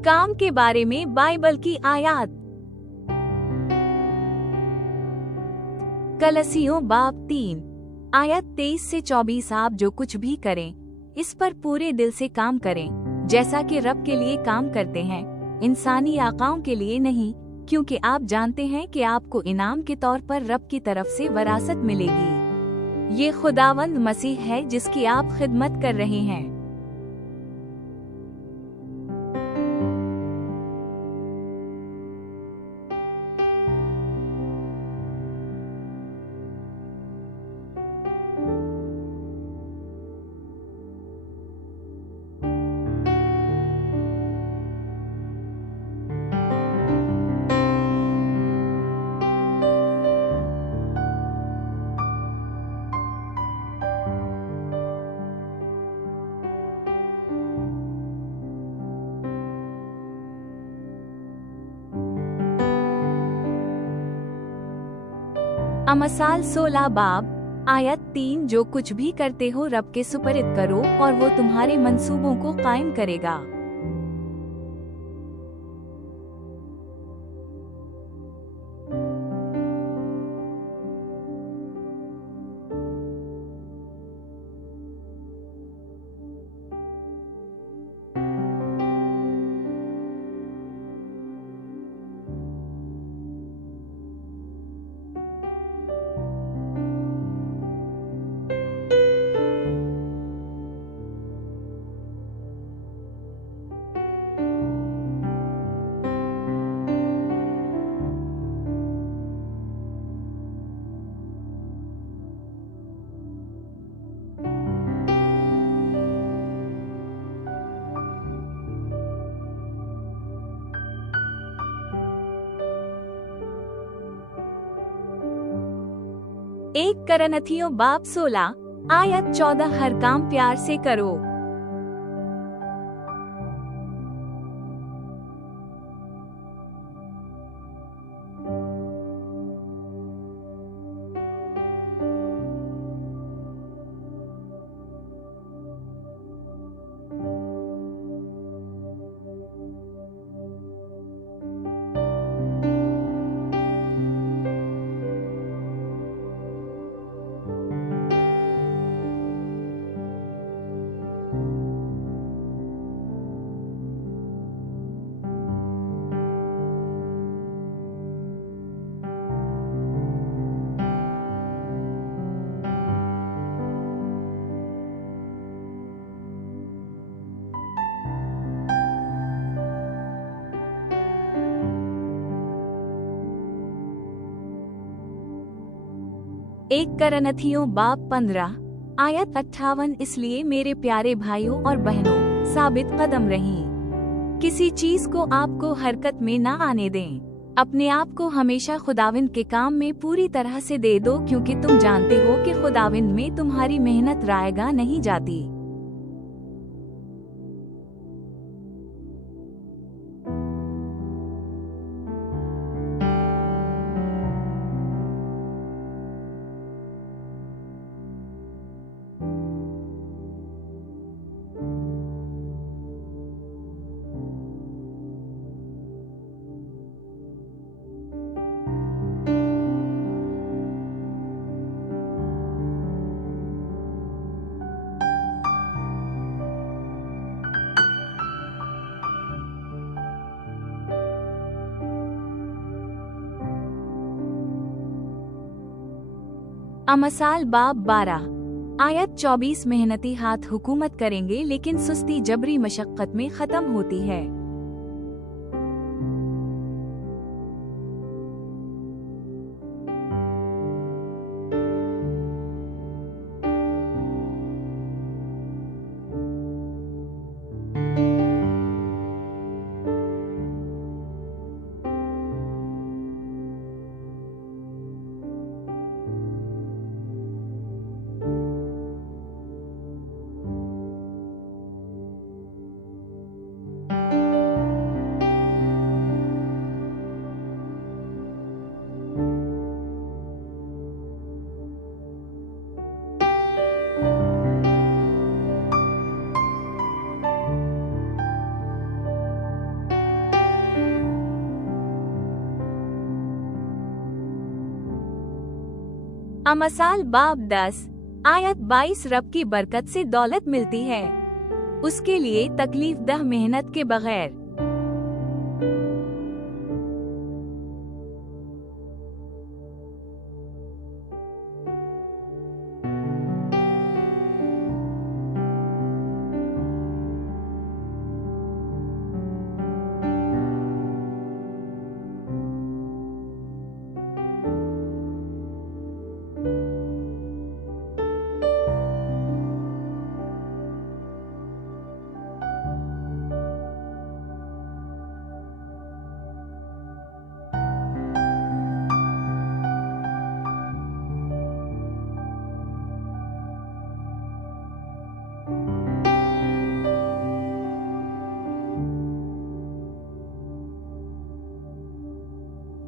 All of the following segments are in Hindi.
काम के बारे में बाइबल की आयत। कलसियों बाब 3 आयत 23 से 24। आप जो कुछ भी करें इस पर पूरे दिल से काम करें, जैसा कि रब के लिए काम करते हैं, इंसानी आकाओं के लिए नहीं, क्योंकि आप जानते हैं कि आपको इनाम के तौर पर रब की तरफ से वरासत मिलेगी। ये खुदावंद मसीह है जिसकी आप खिदमत कर रहे हैं। अमसाल 16 बाब आयत 3 जो कुछ भी करते हो रब के सुपरद करो और वो तुम्हारे मंसूबों को कायम करेगा। एक करनथियों बाब 16 आयत 14 हर काम प्यार से करो। एक करनथियों बाब 15 आयत 58 इसलिए मेरे प्यारे भाइयों और बहनों साबित कदम रहें, किसी चीज को आपको हरकत में न आने दें। अपने आप को हमेशा खुदाविंद के काम में पूरी तरह से दे दो, क्योंकि तुम जानते हो कि खुदाविंद में तुम्हारी मेहनत रायगा नहीं जाती। अमसाल बाब 12 आयत 24 मेहनती हाथ हुकूमत करेंगे, लेकिन सुस्ती जबरी मशक्कत में खत्म होती है। अमसाल बाब 10 आयत 22 रब की बरकत से दौलत मिलती है, उसके लिए तकलीफ दह मेहनत के बगैर।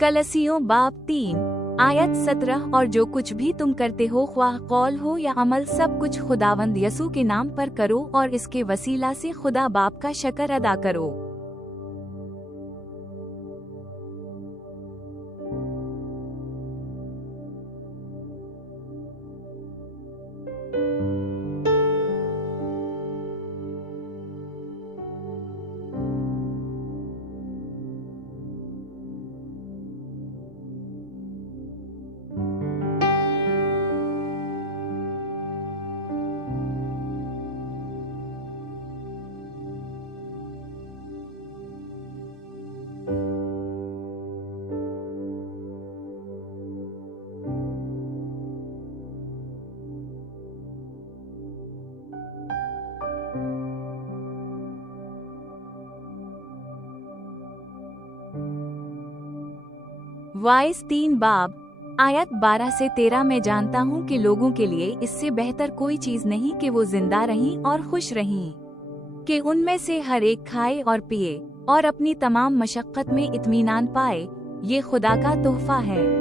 कलसियों बाब 3 आयत 17 और जो कुछ भी तुम करते हो, ख्वाह कौल हो या अमल, सब कुछ खुदावंद यसू के नाम पर करो और इसके वसीला से खुदा बाप का शक्र अदा करो। वाइस 3 बाब आयत 12 से 13 मैं जानता हूँ कि लोगों के लिए इससे बेहतर कोई चीज नहीं कि वो जिंदा रहीं और खुश रहीं, कि उनमें से हर एक खाए और पिए और अपनी तमाम मशक्कत में इत्मीनान पाए। ये खुदा का तोहफा है।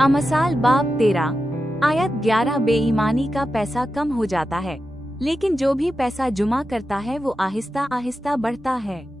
अमसाल बाब 13 आयत 11 बेईमानी का पैसा कम हो जाता है, लेकिन जो भी पैसा जुमा करता है वो आहिस्ता आहिस्ता बढ़ता है।